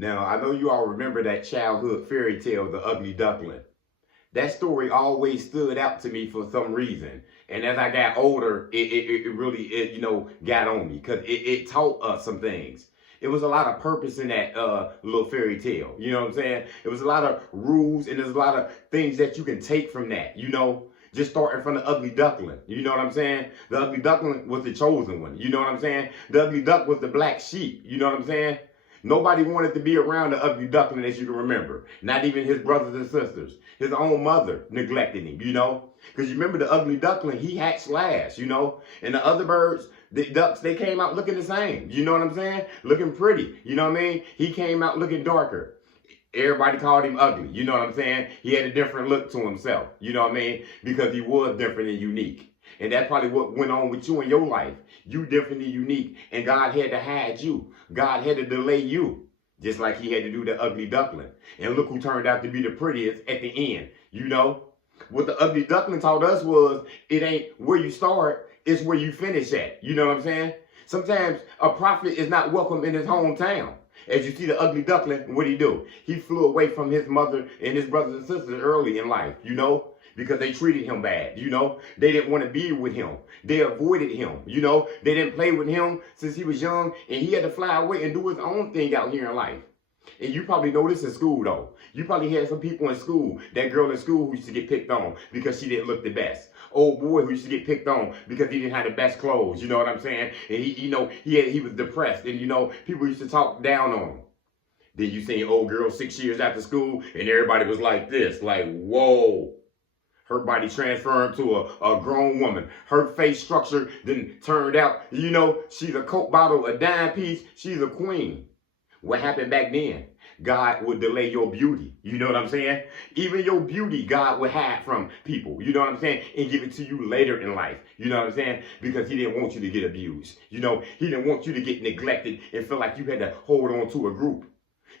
Now, I know you all remember that childhood fairy tale, The Ugly Duckling. That story always stood out to me for some reason. And as I got older, it really, got on me because it taught us some things. It was a lot of purpose in that little fairy tale. You know what I'm saying? It was a lot of rules and there's a lot of things that you can take from that, just starting from the ugly duckling. You know what I'm saying? The ugly duckling was the chosen one. You know what I'm saying? The ugly duck was the black sheep. You know what I'm saying? Nobody wanted to be around the ugly duckling, as you can remember. Not even his brothers and sisters. His own mother neglected him, Because you remember the ugly duckling, he hatched last, And the other birds, the ducks, they came out looking the same. You know what I'm saying? Looking pretty. You know what I mean? He came out looking darker. Everybody called him ugly. You know what I'm saying? He had a different look to himself. You know what I mean? Because he was different and unique. And that's probably what went on with you in your life. You different and unique. And God had to hide you. God had to delay you. Just like he had to do the ugly duckling. And look who turned out to be the prettiest at the end. What the ugly duckling taught us was it ain't where you start, it's where you finish at. You know what I'm saying? Sometimes a prophet is not welcome in his hometown. As you see the ugly duckling, what did he do? He flew away from his mother and his brothers and sisters early in life, because they treated him bad, They didn't want to be with him. They avoided him, They didn't play with him since he was young, and he had to fly away and do his own thing out here in life. And you probably know this in school, though. You probably had some people in school, that girl in school who used to get picked on because she didn't look the best. Old boy who used to get picked on because he didn't have the best clothes, you know what I'm saying? And he was depressed, and people used to talk down on him. Then you seen old girl 6 years after school, and everybody was like this, like, whoa. Her body transferred to a grown woman. Her face structure then turned out, she's a Coke bottle, a dime piece. She's a queen. What happened back then? God would delay your beauty. You know what I'm saying? Even your beauty, God would hide from people. You know what I'm saying? And give it to you later in life. You know what I'm saying? Because he didn't want you to get abused. He didn't want you to get neglected and feel like you had to hold on to a group.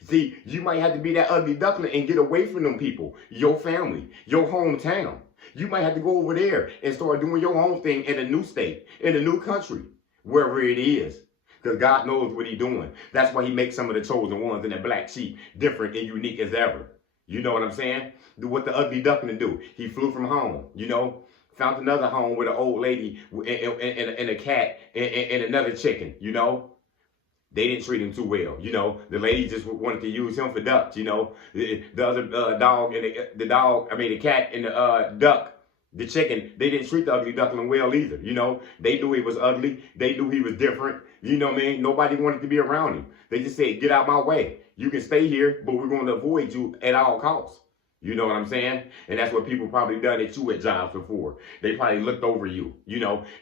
See, you might have to be that ugly duckling and get away from them people, your family, your hometown. You might have to go over there and start doing your own thing in a new state, in a new country, wherever it is. Because God knows what he's doing. That's why he makes some of the chosen ones and the black sheep different and unique as ever. You know what I'm saying? What the ugly duckling do? He flew from home, found another home with an old lady and a cat and another chicken, They didn't treat him too well, The lady just wanted to use him for ducks, The other dog and the cat and the duck, the chicken, they didn't treat the ugly duckling well either, They knew he was ugly. They knew he was different. You know what I mean? Nobody wanted to be around him. They just said, get out my way. You can stay here, but we're going to avoid you at all costs. You know what I'm saying? And that's what people probably done at you at jobs before. They probably looked over you.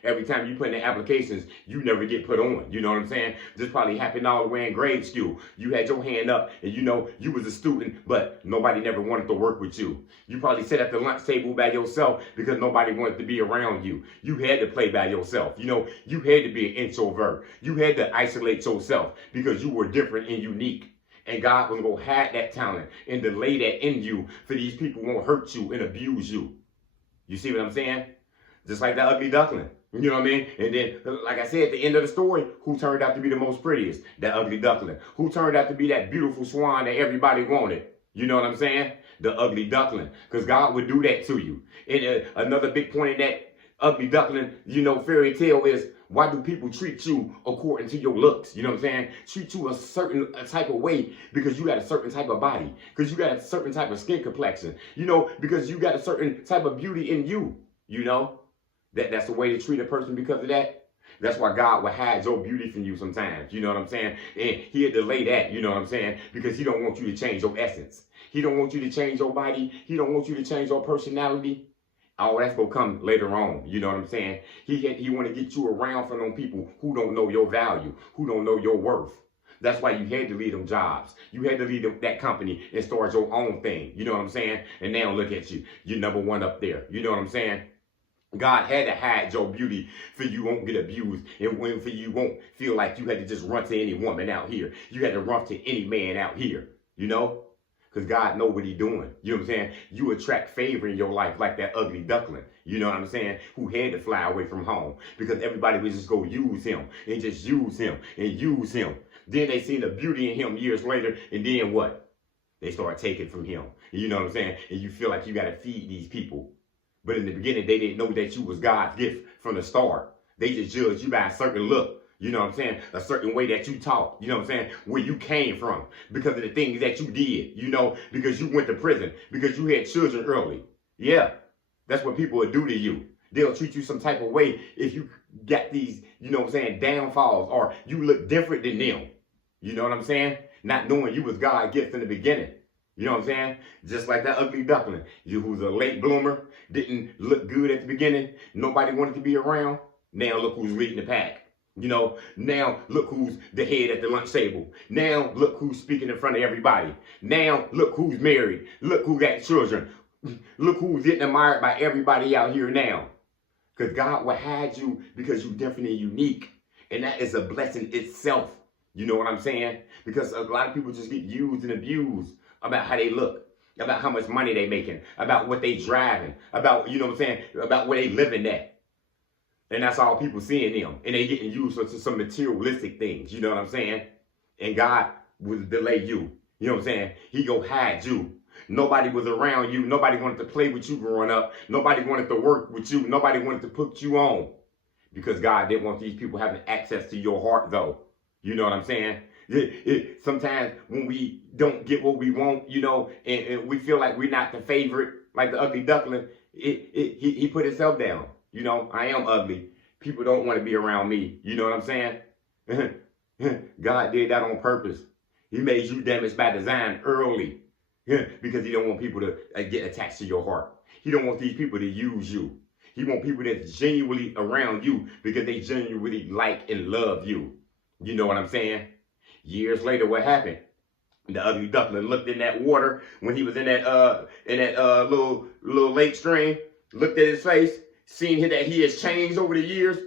Every time you put in the applications, you never get put on. You know what I'm saying? This probably happened all the way in grade school. You had your hand up and you was a student, but nobody never wanted to work with you. You probably sat at the lunch table by yourself because nobody wanted to be around you. You had to play by yourself. You had to be an introvert. You had to isolate yourself because you were different and unique. And God was going to hide that talent and delay that in you for these people won't hurt you and abuse you. You see what I'm saying? Just like that ugly duckling. You know what I mean? And then, like I said, at the end of the story, who turned out to be the most prettiest? That ugly duckling. Who turned out to be that beautiful swan that everybody wanted? You know what I'm saying? The ugly duckling. Because God would do that to you. And another big point in that ugly duckling, fairy tale is, why do people treat you according to your looks? You know what I'm saying? Treat you a certain type of way because you got a certain type of body. Because you got a certain type of skin complexion. Because you got a certain type of beauty in you. That's the way to treat a person because of that. That's why God will hide your beauty from you sometimes. You know what I'm saying? And he'll delay that, you know what I'm saying? Because he don't want you to change your essence. He don't want you to change your body. He don't want you to change your personality. All that's going to come later on. You know what I'm saying? He want to get you around from them people who don't know your value, who don't know your worth. That's why you had to leave them jobs. You had to leave that company and start your own thing. You know what I'm saying? And now look at you. You're number one up there. You know what I'm saying? God had to hide your beauty for you won't get abused and for you won't feel like you had to just run to any woman out here. You had to run to any man out here, Because God know what he's doing. You know what I'm saying? You attract favor in your life like that ugly duckling. You know what I'm saying? Who had to fly away from home. Because everybody would just go use him. And just use him. And use him. Then they seen the beauty in him years later, and then what? They start taking from him. You know what I'm saying? And you feel like you got to feed these people. But in the beginning, they didn't know that you was God's gift from the start. They just judged you by a certain look. You know what I'm saying? A certain way that you talk. You know what I'm saying? Where you came from. Because of the things that you did. You know, because you went to prison. Because you had children early. Yeah. That's what people will do to you. They'll treat you some type of way if you got these, you know what I'm saying, downfalls. Or you look different than them. You know what I'm saying? Not knowing you was God's gift in the beginning. You know what I'm saying? Just like that ugly duckling. You who's a late bloomer, didn't look good at the beginning. Nobody wanted to be around. Now look who's leading the pack. You know, now look who's the head at the lunch table. Now look who's speaking in front of everybody. Now look who's married. Look who got children. Look who's getting admired by everybody out here now. Because God will hide you because you're different and unique. And that is a blessing itself. You know what I'm saying? Because a lot of people just get used and abused about how they look, about how much money they making, about what they driving, about, you know what I'm saying, about where they living at. And that's all people seeing them. And they getting used to some materialistic things, you know what I'm saying? And God will delay you. You know what I'm saying? He gonna hide you. Nobody was around you. Nobody wanted to play with you growing up. Nobody wanted to work with you. Nobody wanted to put you on. Because God didn't want these people having access to your heart, though. You know what I'm saying? Sometimes when we don't get what we want, you know, and we feel like we're not the favorite, like the ugly duckling, he put himself down. You know, I am ugly. People don't want to be around me. You know what I'm saying? God did that on purpose. He made you damaged by design early because he don't want people to get attached to your heart. He don't want these people to use you. He want people that's genuinely around you because they genuinely like and love you. You know what I'm saying? Years later, what happened? The ugly duckling looked in that water when he was in that little lake stream, looked at his face, seen that he has changed over the years.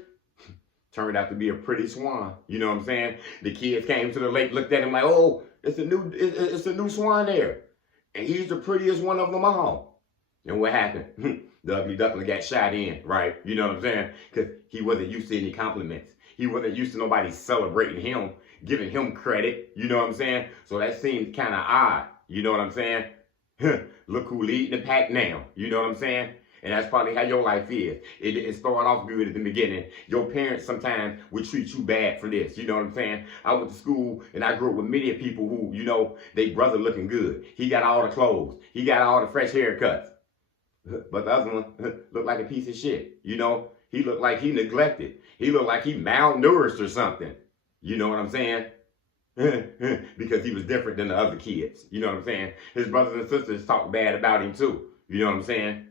Turned out to be a pretty swan. You know what I'm saying? The kids came to the lake, looked at him like, oh, it's a new swan there. And he's the prettiest one of them all. And what happened? The ugly duckling got shot in, right? You know what I'm saying? Because he wasn't used to any compliments. He wasn't used to nobody celebrating him, giving him credit. You know what I'm saying? So that seemed kind of odd. You know what I'm saying? Look who leading the pack now. You know what I'm saying? And that's probably how your life is. It didn't start off good at the beginning. Your parents sometimes would treat you bad for this. You know what I'm saying? I went to school and I grew up with many people who, you know, they brother looking good. He got all the clothes. He got all the fresh haircuts. But the other one looked like a piece of shit. You know, he looked like he neglected. He looked like he malnourished or something. You know what I'm saying? Because he was different than the other kids. You know what I'm saying? His brothers and sisters talked bad about him too. You know what I'm saying?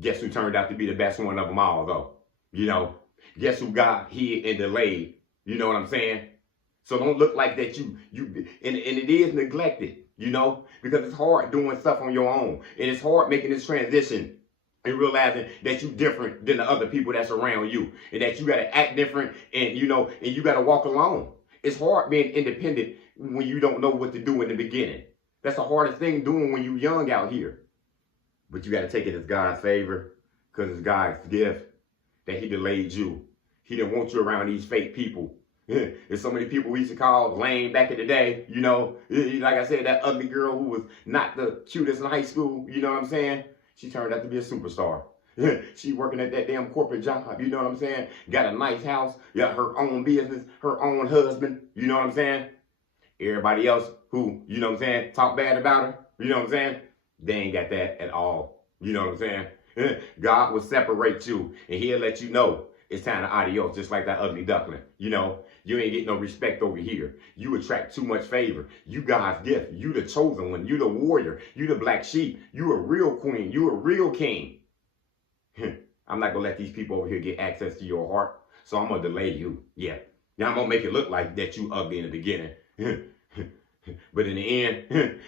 Guess who turned out to be the best one of them all, though? You know, guess who got hid and delayed? You know what I'm saying? So don't look like that and it is neglected, you know, because it's hard doing stuff on your own. And it's hard making this transition and realizing that you're different than the other people that's around you. And that you got to act different and, you know, and you got to walk alone. It's hard being independent when you don't know what to do in the beginning. That's the hardest thing doing when you're young out here. But you got to take it as God's favor because it's God's gift that he delayed you. He didn't want you around these fake people. There's so many people we used to call lame back in the day, you know. Like I said, that ugly girl who was not the cutest in high school, you know what I'm saying? She turned out to be a superstar. She working at that damn corporate job, you know what I'm saying? Got a nice house, got her own business, her own husband, you know what I'm saying? Everybody else who, you know what I'm saying, talk bad about her, you know what I'm saying? They ain't got that at all. You know what I'm saying? God will separate you and he'll let you know it's time to adios, just like that ugly duckling. You know, you ain't getting no respect over here. You attract too much favor. You God's gift. You the chosen one. You the warrior. You the black sheep. You a real queen. You a real king. I'm not going to let these people over here get access to your heart. So I'm going to delay you. Yeah. Now I'm going to make it look like that you ugly in the beginning. But in the end,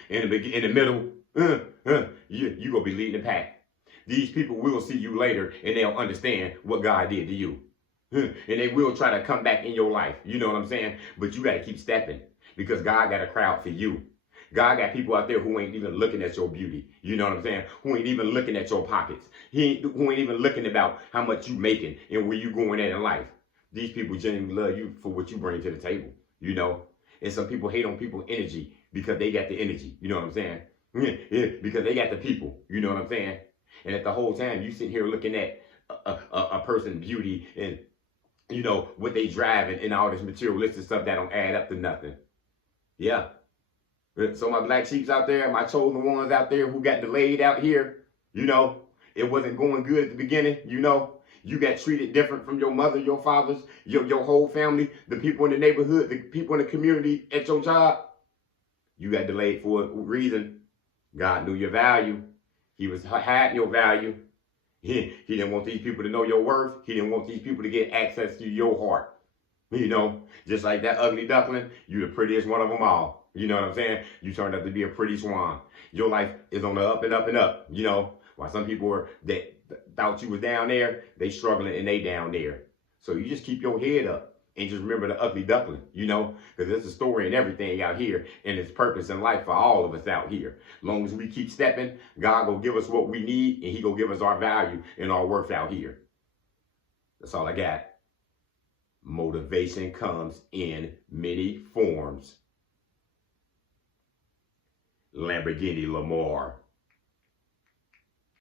in the middle, you going to be leading the pack. These people will see you later and they'll understand what God did to you. And they will try to come back in your life. You know what I'm saying? But you got to keep stepping because God got a crowd for you. God got people out there who ain't even looking at your beauty. You know what I'm saying? Who ain't even looking at your pockets. Who ain't even looking about how much you making and where you going at in life. These people genuinely love you for what you bring to the table. You know? And some people hate on people's energy because they got the energy. You know what I'm saying? Yeah, because they got the people. You know what I'm saying? And at the whole time, you sitting here looking at a person's beauty and, you know, what they driving and all this materialistic stuff that don't add up to nothing. Yeah. So my black sheeps out there, my chosen ones out there who got delayed out here, you know, it wasn't going good at the beginning, you know. You got treated different from your mother, your fathers, your whole family, the people in the neighborhood, the people in the community, at your job. You got delayed for a reason. God knew your value. He was hiding your value. He didn't want these people to know your worth. He didn't want these people to get access to your heart. You know, just like that ugly duckling, you the prettiest one of them all. You know what I'm saying? You turned out to be a pretty swan. Your life is on the up and up and up, you know. While some people were that thought you was down there, they struggling and they down there. So you just keep your head up and just remember the ugly duckling, you know, because there's a story and everything out here and it's purpose in life for all of us out here. As long as we keep stepping, God will give us what we need and he gonna give us our value and our worth out here. That's all I got. Motivation comes in many forms. Lamborghini Lamar.